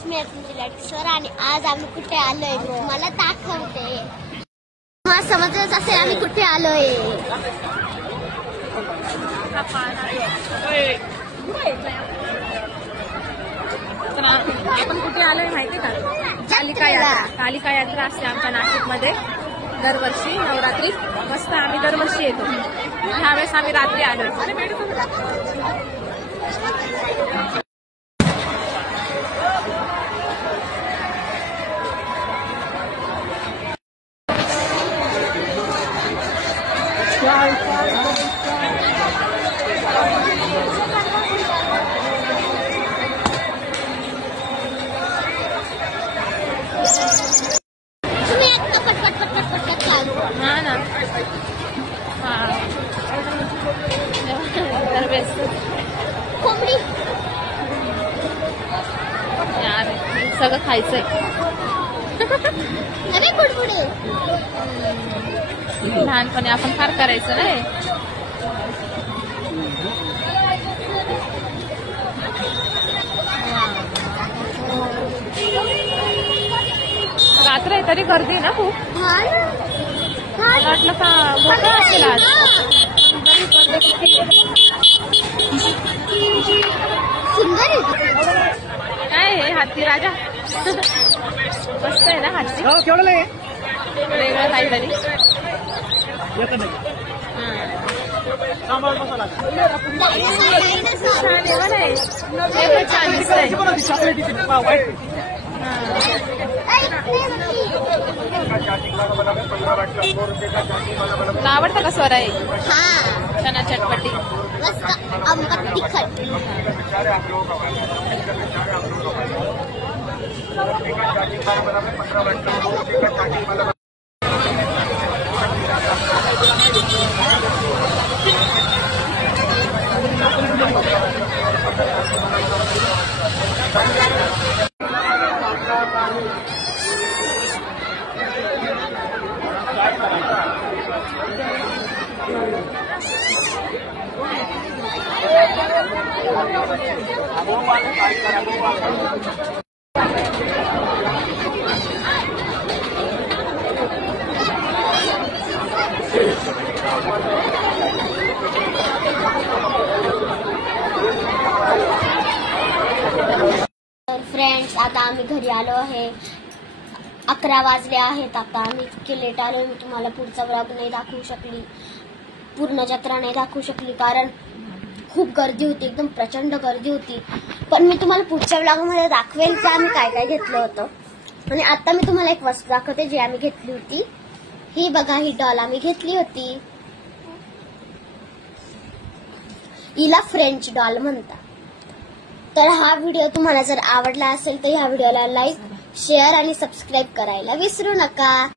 Friends, मी तुमची लाडकी sir आणि आज आम्ही कुठे आलोय मी तुम्हाला दाखवते। हा समजलंच असेल आम्ही कुठे आलोय। आपण कुठे आलोय माहिती का? कालिका यात्रा असते आमच्या नाशिकमध्ये दरवर्षी नवरात्री। मस्त आम्ही दरवर्षी येतो, ह्यावेळेस आम्ही रात्री आलोय। हाँ ना, हाँ कोंबडी यार सगळं खायचंय। अरे कुडकुडे लहानपणी आपण फार करायचं ना रे। रात्र आहे तरी गर्दी आहे ना खूप। वाटलं का मोठं असेल आज, सुंदर आहे काय आहे हाती राजा। मस्त आहे ना हाती, वेगळं काहीतरी। छान दिसतंय। तुला आवडतं का स्वराई? हा चना चटपटी मस्त आंबट तिखट। फ्रेंड्स, आता आम्ही घरी आलो आहे। 11 वाजले आहेत। आता आम्ही इतके लेट आलो, मी तुम्हाला पुढचा व्लॉग नाही दाखवू शकली, पूर्ण जत्रा नाही दाखवू शकली कारण खूप गर्दी होती, एकदम प्रचंड गर्दी होती। पण मी तुम्हाला पुढच्या व्लॉग मध्ये दाखवेल की आम्ही काय काय घेतलं होतं। आणि आता मी तुम्हाला एक वस्तू दाखवते जी आम्ही घेतली होती। ही बघा, ही डॉल आम्ही घेतली होती। हिला फ्रेंच डॉल म्हणतात। तर हा व्हिडिओ तुम्हाला जर आवडला असेल तर ह्या व्हिडिओला लाईक, शेअर आणि सबस्क्राईब करायला विसरू नका।